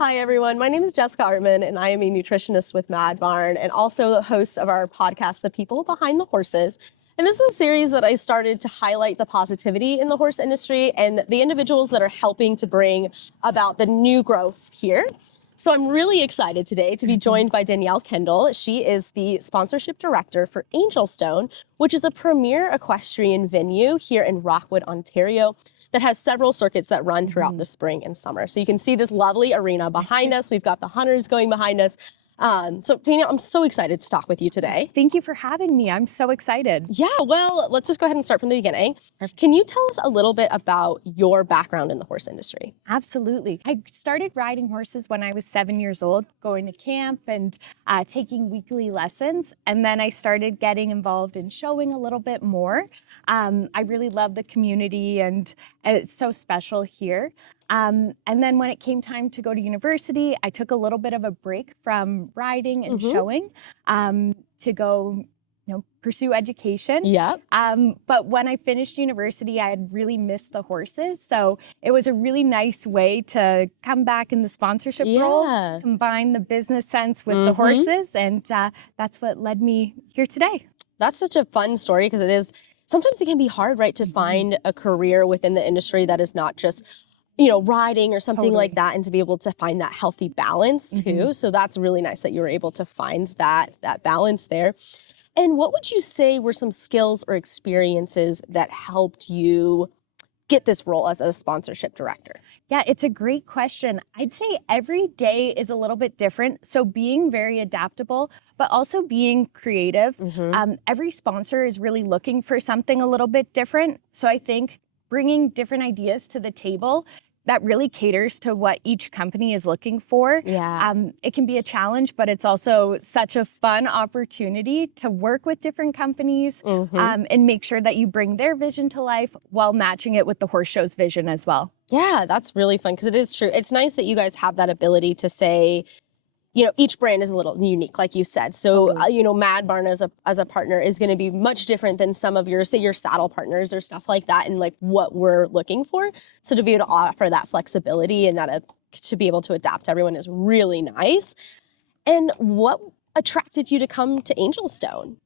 Hi, everyone. My name is Jessica Artman, and I am a nutritionist with Mad Barn and also the host of our podcast, The People Behind the Horses. And this is a series that I started to highlight the positivity in the horse industry and the individuals that are helping to bring about the new growth here. So I'm really excited today to be joined by Danielle Kendall. She is the sponsorship director for Angelstone, which is a premier equestrian venue here in Rockwood, Ontario, that has several circuits that run throughout the spring and summer. So you can see this lovely arena behind us. We've got the hunters going behind us. So Danielle, I'm so excited to talk with you today. Thank you for having me. I'm so excited. Yeah, well, let's just go ahead and start from the beginning. Can you tell us a little bit about your background in the horse industry? Absolutely. I started riding horses when I was 7 years old, going to camp and taking weekly lessons. And then I started getting involved in showing a little bit more. I really love the community and it's so special here. And then when it came time to go to university, I took a little bit of a break from riding and showing to go pursue education. Yep. But when I finished university, I had really missed the horses. So it was a really nice way to come back in the sponsorship role, combine the business sense with the horses. And that's what led me here today. That's such a fun story because sometimes it can be hard, right, to find a career within the industry that is not just riding or something like that, and to be able to find that healthy balance too. So that's really nice that you were able to find that balance there. And what would you say were some skills or experiences that helped you get this role as a sponsorship director? Yeah, it's a great question. I'd say every day is a little bit different. So being very adaptable, but also being creative. Every sponsor is really looking for something a little bit different. So I think bringing different ideas to the table that really caters to what each company is looking for. It can be a challenge, but it's also such a fun opportunity to work with different companies and make sure that you bring their vision to life while matching it with the horse show's vision as well. Yeah, that's really fun because it is true. It's nice that you guys have that ability to say, each brand is a little unique, like you said. So, Mad Barn as a partner is going to be much different than some of your saddle partners or stuff like that, and like what we're looking for. So to be able to offer that flexibility and that to be able to adapt to everyone is really nice. And what attracted you to come to Angelstone?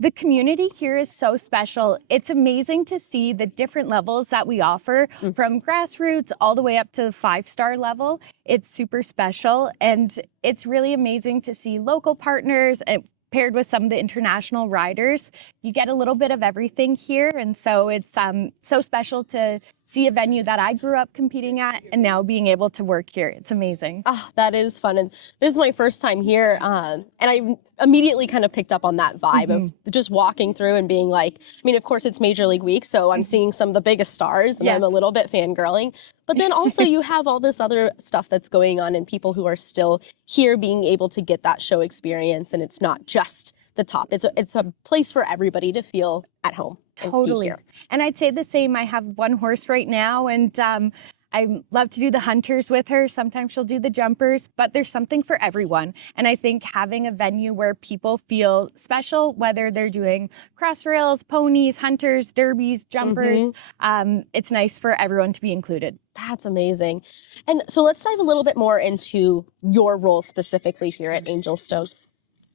The community here is so special. It's amazing to see the different levels that we offer from grassroots all the way up to the 5-star level. It's super special. And it's really amazing to see local partners paired with some of the international riders. You get a little bit of everything here. And so it's so special to see a venue that I grew up competing at and now being able to work here. It's amazing. Oh, that is fun. And this is my first time here. And I immediately kind of picked up on that vibe of just walking through and being like, of course it's Major League Week, so I'm seeing some of the biggest stars and I'm a little bit fangirling. But then also you have all this other stuff that's going on and people who are still here being able to get that show experience. And it's not just the top. It's a place for everybody to feel at home. Totally. And I'd say the same. I have one horse right now and I love to do the hunters with her. Sometimes she'll do the jumpers, but there's something for everyone. And I think having a venue where people feel special, whether they're doing cross rails, ponies, hunters, derbies, jumpers, it's nice for everyone to be included. That's amazing. And so let's dive a little bit more into your role specifically here at Angelstone.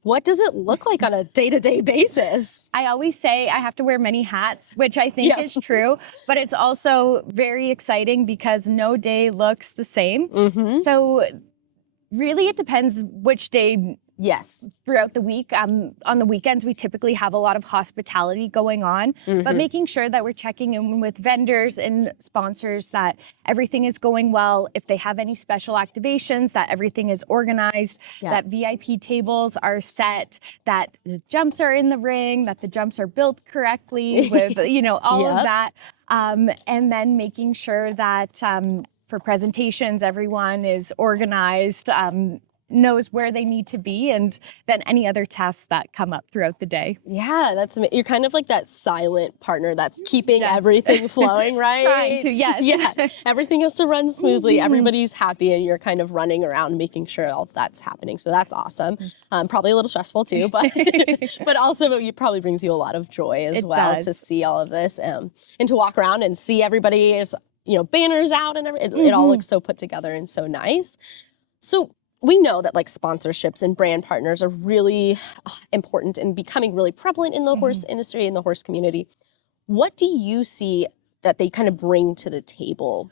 What does it look like on a day-to-day basis? I always say I have to wear many hats, which I think is true, but it's also very exciting because no day looks the same. So really it depends which day throughout the week. On the weekends, we typically have a lot of hospitality going on, but making sure that we're checking in with vendors and sponsors that everything is going well. If they have any special activations, that everything is organized, that VIP tables are set, that the jumps are in the ring, that the jumps are built correctly with, all of that. And then making sure that for presentations, everyone is organized, knows where they need to be, and then any other tasks that come up throughout the day. Yeah, you're kind of like that silent partner that's keeping everything flowing, right? Trying to, yes. Yeah, everything has to run smoothly. Everybody's happy, and you're kind of running around making sure all of that's happening. So that's awesome. Probably a little stressful too, but but also it probably brings you a lot of joy as well to see all of this and to walk around and see everybody's banners out and everything. It all looks so put together and so nice. So we know that like sponsorships and brand partners are really important and becoming really prevalent in the horse industry, in the horse community. What do you see that they kind of bring to the table?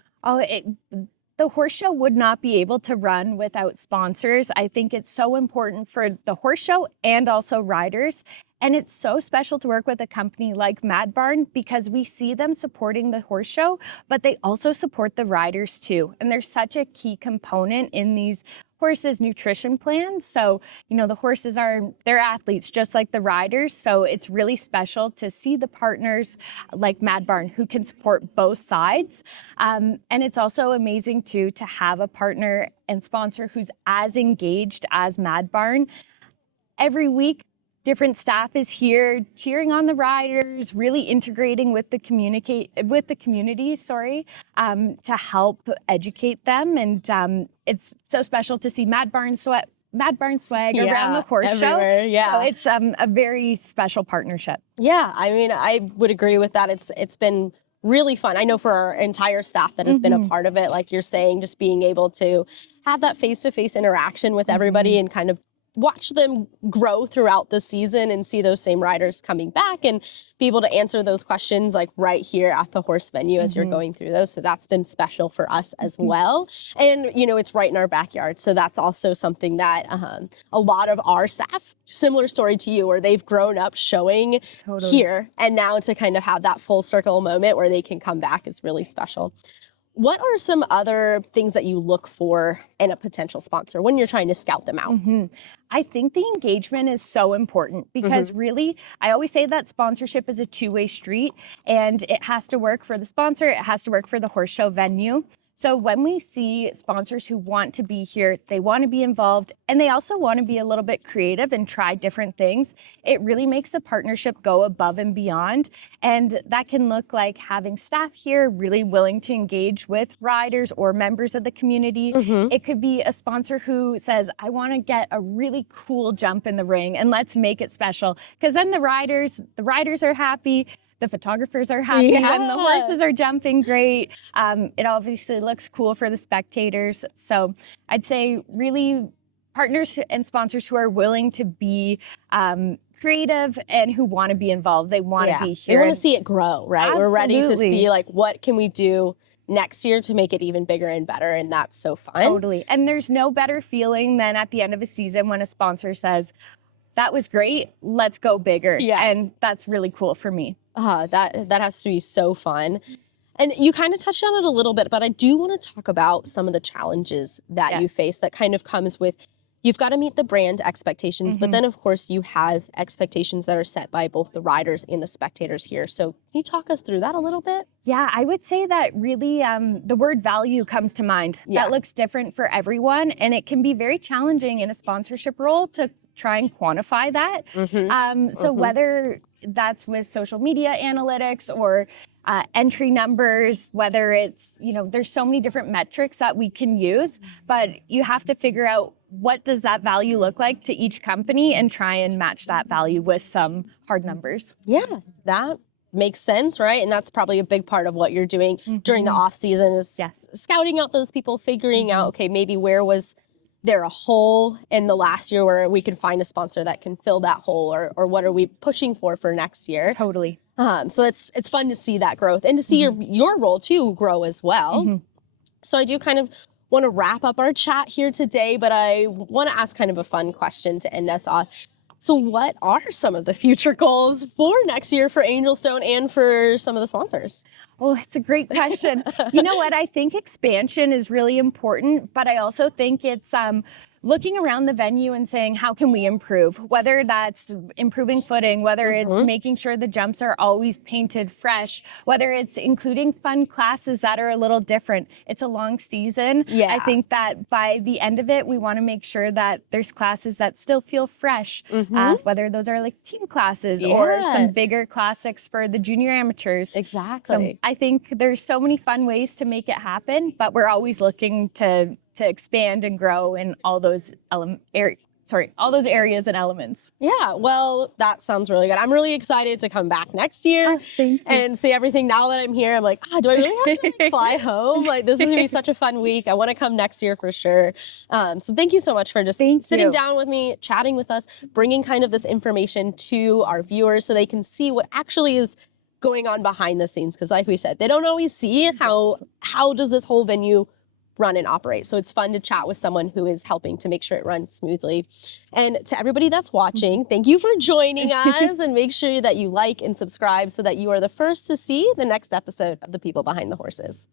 The horse show would not be able to run without sponsors. I think it's so important for the horse show and also riders. And it's so special to work with a company like Mad Barn because we see them supporting the horse show, but they also support the riders too. And they're such a key component in these horses' nutrition plans. So, the horses they're athletes just like the riders. So it's really special to see the partners like Mad Barn who can support both sides. And it's also amazing too to have a partner and sponsor who's as engaged as Mad Barn. Every week, different staff is here cheering on the riders, really integrating with the community, to help educate them. And it's so special to see Mad Barn swag around the horse everywhere, show. Yeah. So it's a very special partnership. Yeah, I mean, I would agree with that. It's been really fun. I know for our entire staff that has been a part of it, like you're saying, just being able to have that face-to-face interaction with everybody and kind of watch them grow throughout the season and see those same riders coming back and be able to answer those questions like right here at the horse venue as you're going through those. So that's been special for us as well. And, it's right in our backyard. So that's also something that a lot of our staff, similar story to you, where they've grown up showing here, and now to kind of have that full circle moment where they can come back is really special. What are some other things that you look for in a potential sponsor when you're trying to scout them out? I think the engagement is so important because really, I always say that sponsorship is a two-way street and it has to work for the sponsor, it has to work for the horse show venue. So when we see sponsors who want to be here, they want to be involved, and they also want to be a little bit creative and try different things, it really makes a partnership go above and beyond. And that can look like having staff here really willing to engage with riders or members of the community. It could be a sponsor who says, I want to get a really cool jump in the ring and let's make it special. Because then the riders are happy. The photographers are happy and the horses are jumping great. It obviously looks cool for the spectators. So I'd say really partners and sponsors who are willing to be creative and who want to be involved. They want to be here. They want to see it grow, right? Absolutely. We're ready to see like what can we do next year to make it even bigger and better, and that's so fun. Totally. And there's no better feeling than at the end of a season when a sponsor says, that was great, let's go bigger. Yeah. And that's really cool for me. That has to be so fun. And you kind of touched on it a little bit, but I do want to talk about some of the challenges that you face that kind of comes with, you've got to meet the brand expectations, but then of course you have expectations that are set by both the riders and the spectators here. So can you talk us through that a little bit? Yeah, I would say that really the word value comes to mind. That looks different for everyone, and it can be very challenging in a sponsorship role to try and quantify that. So whether that's with social media analytics or entry numbers, whether it's, there's so many different metrics that we can use, but you have to figure out what does that value look like to each company and try and match that value with some hard numbers. Yeah, that makes sense, right? And that's probably a big part of what you're doing during the off season is scouting out those people, figuring out, okay, maybe where was there a hole in the last year where we can find a sponsor that can fill that hole, or what are we pushing for next year? Totally. So it's fun to see that growth and to see your role too grow as well. So I do kind of want to wrap up our chat here today, but I want to ask kind of a fun question to end us off. So what are some of the future goals for next year for Angelstone and for some of the sponsors? Oh, it's a great question. You know what? I think expansion is really important, but I also think it's looking around the venue and saying, how can we improve? Whether that's improving footing, whether it's making sure the jumps are always painted fresh, whether it's including fun classes that are a little different. It's a long season. I think that by the end of it, we want to make sure that there's classes that still feel fresh, whether those are like team classes or some bigger classics for the junior amateurs. Exactly. So I think there's so many fun ways to make it happen, but we're always looking to expand and grow in all those all those areas and elements. Yeah, well, that sounds really good. I'm really excited to come back next year and see everything. Now that I'm here, I'm like, do I really have to fly home? Like, this is gonna be such a fun week. I want to come next year for sure. So thank you so much for just sitting down with me, chatting with us, bringing kind of this information to our viewers so they can see what actually is going on behind the scenes. Because like we said, they don't always see how does this whole venue run and operate. So it's fun to chat with someone who is helping to make sure it runs smoothly. And to everybody that's watching, thank you for joining us, and make sure that you like and subscribe so that you are the first to see the next episode of The People Behind the Horses.